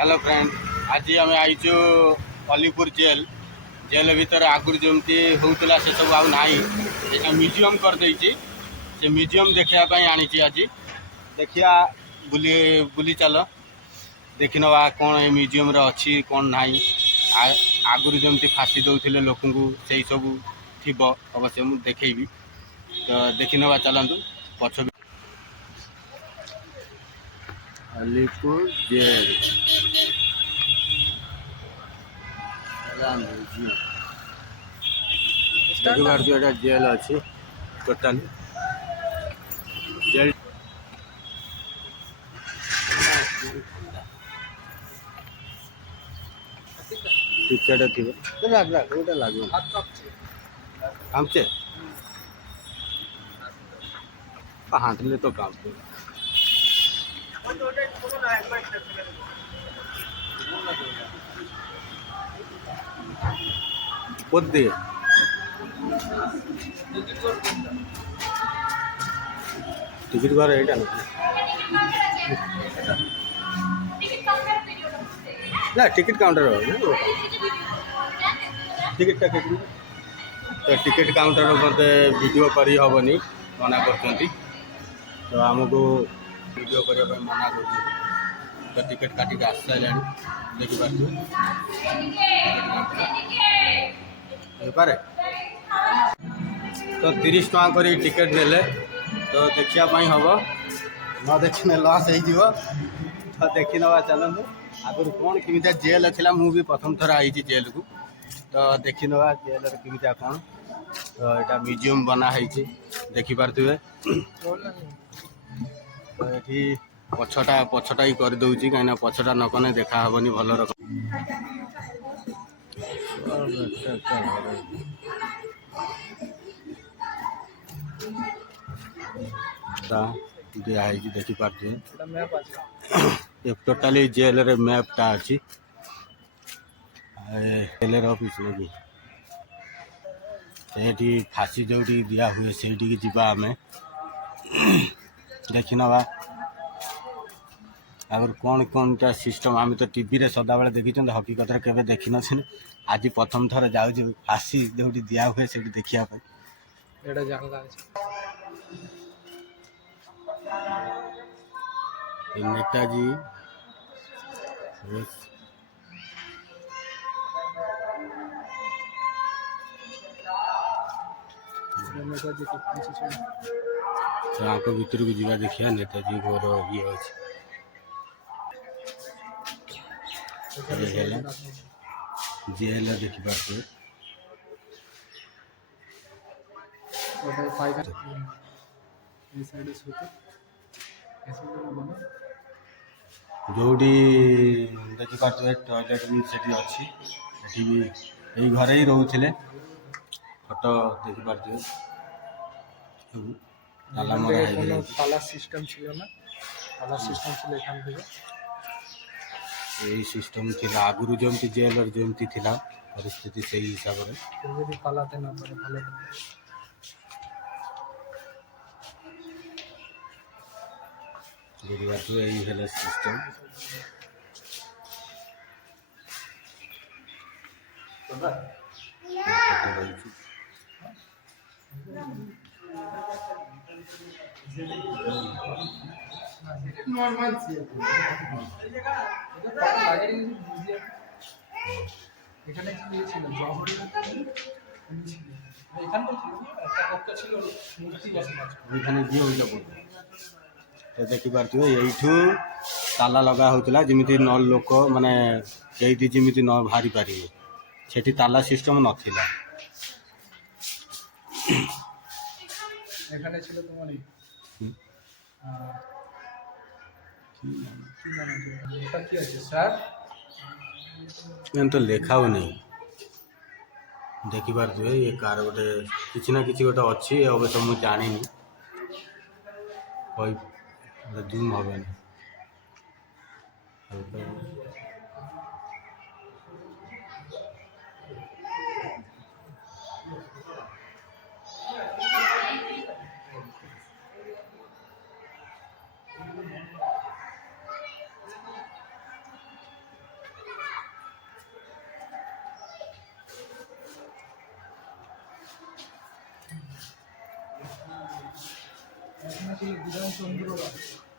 Hello friend, आज आम आईचु Alipur jail. Jail भितर आगुरी जमती होता से सब आउ ना म्यूजियम कर देछि। से म्यूजियम देखापी आनी आज देखिया बुली बुली चल देखी नवा कौन ए म्यूजियम रे अच्छी कौन ना। आगुरी जमती फाँसी दौले लोक से सब थी अवश्य मुझे देखी तो देखी नवा चलतु पछ अलीपुर जेल देखिए जेल अच्छी टोटाल जेल टिकेट थी गोटे लगे कामचे हाथले तो काम दिए टिकट घर यहाँ ना टिकट काउंटर टिकट तो टिकट काउंटर मत वीडियो करी हेनी मना कर तो आमको वीडियो करने मना कर तो टिकट काटिक आस सारे देखिपारे तो 30 टका कर टिकेट ने तो देखापी हम न देखने लॉस हो तो देखी नवा चलतु आगुरी कौन केमी जेल थी मुझे प्रथम थर आई जेल को तो देखी नवा जेल केमिया कौन तो यहाँ म्यूजियम बनाई देखिपे तो ये पछटा ही करदे कहीं पछटा नकने देखा हेनी भल रकम दिखाई देखिपे टोटाली जेल रे मैपटा अच्छी जेलर ऑफिस लगी ये फाँसी जो दिया हुए से आम देखी नवा आगर कौन कौन टा सिस्टम आम तो टीवी रे सदा बेले देखी हकीकत केवे देखी न आज प्रथम थर जाऊँ फाँसी जो दिया हुए से देखापी नेताजी तो भीतर को जीवा देखिए नेताजी घर ये अच्छे जेल देखिपे जोड़ी देखिपे टॉयलेट भी से अच्छी यही घर ही रोले फोटो देखिपे ताला सिस्टम यही सिस्टम थी आगुरी जमती जेल जमती थी परिस्थिति से हिसाब से यही है सिस्टम नॉर्मल तो देखिपे यू ताला लगा होता जमी न लोक माने जमी न बाहरी पारे से ताला सिस्टम नाला तो लेखा नहीं देखिपे ये कार गोटे किसी ना किसी गोटे अच्छी अवश्य मुझे जानी जूम हम ঘটনা ছিল বিধানচন্দ্র রায়।